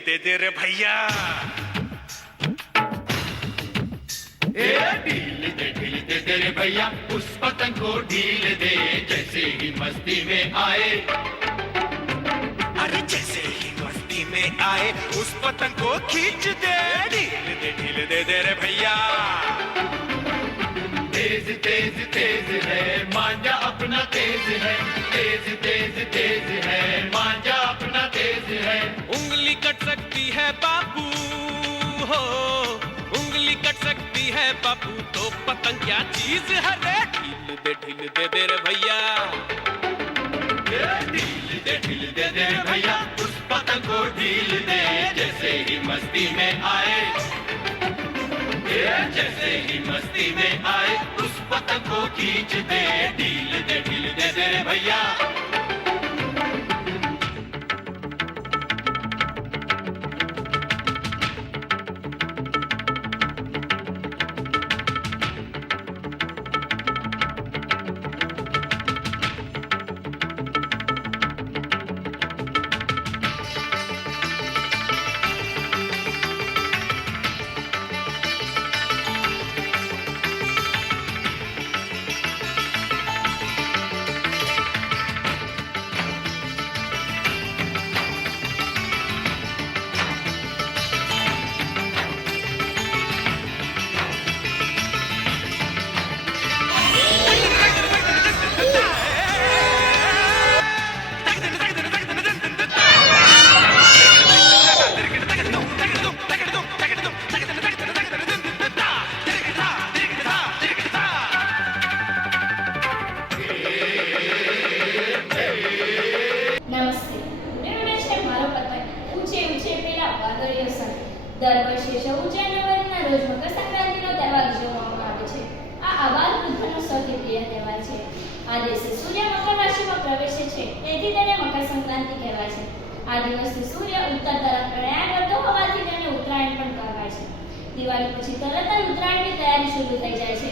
दे दे रे भैया। ढील दे दे रे भैया, उस पतंग को ढील दे, जैसे ही मस्ती में आए। अरे जैसे ही मस्ती में आए उस पतंग को खींच दे। ढील दे दे रे भैया। तेज तेज तेज है मांझा अपना तेज है, तेज तेज तेज है मांझा अपना तेज है। उंगली कट सकती है बापू हो, उंगली कट सकती है बापू, तो पतंग क्या चीज है रे। ढील दे दे रे भैया। ढील दे दे रे भैया, उस पतंग को ढील दे, जैसे ही मस्ती में आए। जैसे ही मस्ती में आए उस पतंग को खींच दे। ढील दे दे रे भैया। દર વર્ષે 14 જાન્યુઆરીના રોજ મકર સંક્રાંતિનો તહેવાર ઉજવવામાં આવે છે. આ આબાલ વૃદ્ધનો સૌથી પ્રિય તહેવાર છે. આ દિવસે સૂર્ય મકર રાશિમાં પ્રવેશે છે, તેથી તેને મકર સંક્રાંતિ કહેવાય છે. આ દિવસે સૂર્ય ઉત્તર તરફ પ્રયાણ કરતો હોવાથી તેને ઉત્તરાયણ પણ કહેવાય છે. દિવાળી પછી તરત જ ઉત્તરાયણની તૈયારી શરૂ થઈ જાય છે.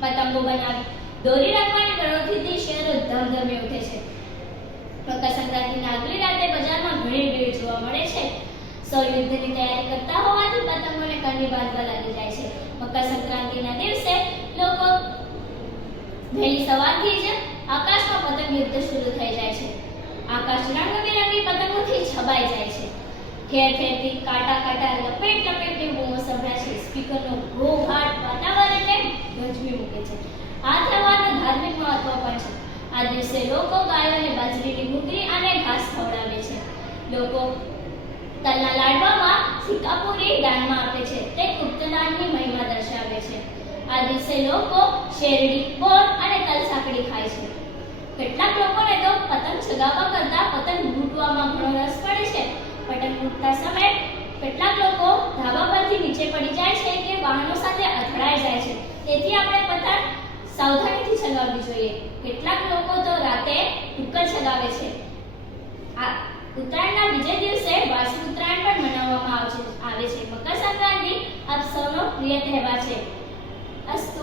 પતંગો બનાવી દોરી રાખવાની પ્રવૃત્તિથી શહેરો ધમધમી ઉઠે છે. મકર સંક્રાંતિના આગલી રાતે બજારમાં ઘણી ભીડ જોવા મળે છે. સૌ યુદ્ધની તૈયારી કરતા હોવાથી પતંગોને કરની બાંધવા લાગી જાય છે. મકર સંક્રાંતિના દિવસે લોકો વહેલી સવારથી જ આકાશમાં પતંગ યુદ્ધ શરૂ થઈ જાય છે. આકાશ રંગબેરંગી પતંગોથી છવાઈ જાય છે. ઠેર ઠેરથી કાટા લપેટની બૂમો સંભળાય છે. સ્પીકરનો ઘોઘાટ વાતાવરણને ગજવી મૂકે છે. આ તહેવારનું ધાર્મિક મહત્વ પણ છે. આ દિવસે લોકો ગાયોને બાજરીની ઘૂંઘરી અને ઘાસ ખવડાવે છે. લોકો તલના લાડવામાં સિક્કાપુરી દાનમાં આપે છે. તે ગુપ્તદાનની મહિમા દર્શાવે છે. આ દિવસે લોકો શેરડી, ગોળ અને તલ સાંકળી ખાય છે. કેટલાક લોકોને તો પતંગ ચગાવવા કરતાં પતંગ લૂંટવામાં ઘણો રસ પડે છે. પતંગ લૂંટતા સમયે કેટલાક લોકો ધાબા પરથી નીચે પડી જાય છે કે વાહનો સાથે અથડાઈ જાય છે. તેથી આપણે પતંગ સાવધાનીથી ચગાવવી જોઈએ. કેટલાક લોકો તો રાતે ટુક્કર ચગાવે છે. આ ઉત્તરાયણના બીજા દિવસે વાસી ઉત્તરાયણ પણ મનાવવામાં આવે છે. મકર સંક્રાંતિ આપ સૌનો પ્રિય તહેવાર છે. અસ્તુ.